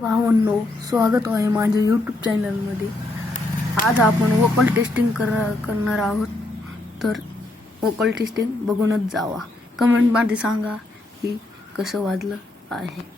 भावांनो, स्वागत आहे माझ्या यूट्यूब चॅनलमध्ये। आज आपण वोकल टेस्टिंग करणार आहोत, तर वोकल टेस्टिंग बघूनच जावा। कमेंटमध्ये सांगा की कसं वाजलं आहे।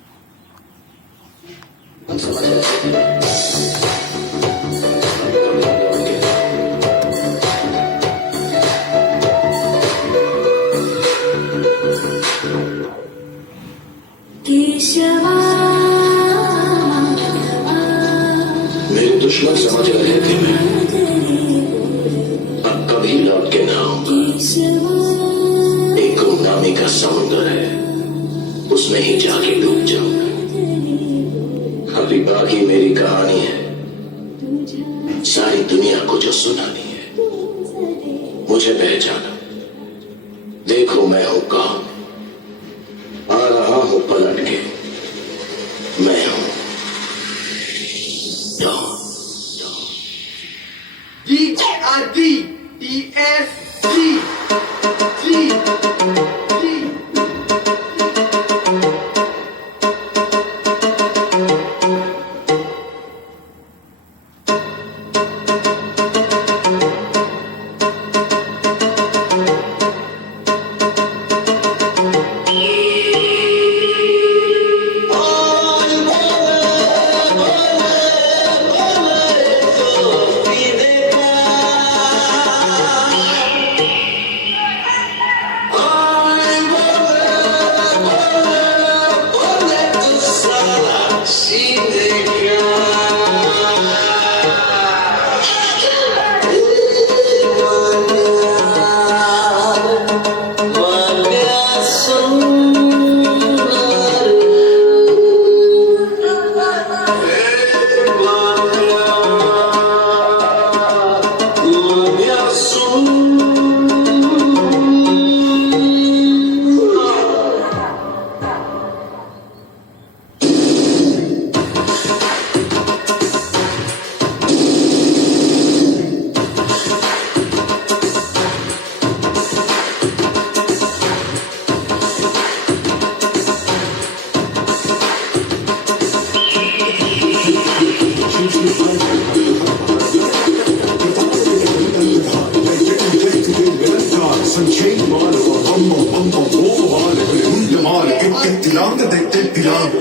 मेरे दुश्मन समझ रहे थे मैं अब कभी लौट के ना आऊंगा। एक गुमनामी का समुद्र है, उसमें ही जाके डूब जाऊंगा। अभी बाकी मेरी कहानी है, सारी दुनिया को जो सुनानी है। मुझे पहचाना, देखो मैं हूं कौन, आ रहा हूं पलट के, मैं हूं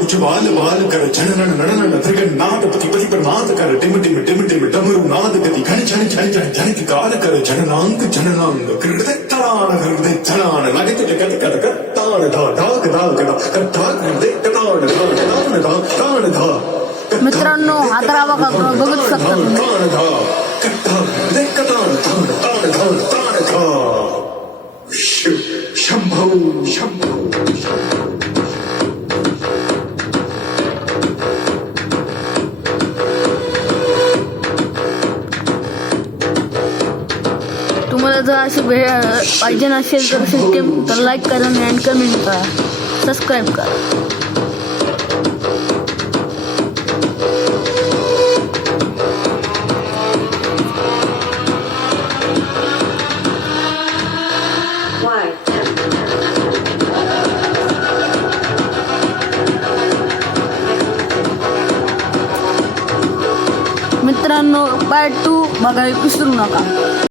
उछवाल बाल कर झनन ननन त्रिगन नाद पति पति प्रमाद कर टिम टिम टिम टिम डमरू नाद गति घन झन झन झन झन की काल कर जननांग कृत तरान हृदय तरान लगत जगत कद कत्तान धा धाक धाक धा कत्ता हृदय तरान धा धा तान धा मित्रांनो, आता बघा बघू शकता तान धा कत्ता हृदय कतान तान तान धा तान धा शंभो शंभो तुम्हाला जर अशी पाहिजे नसेल तर सिस्टीम तर लाईक करा आणि कमेंट करा, सबस्क्राईब करा। मित्रांनो, पार्ट 2 बघायला विसरू नका।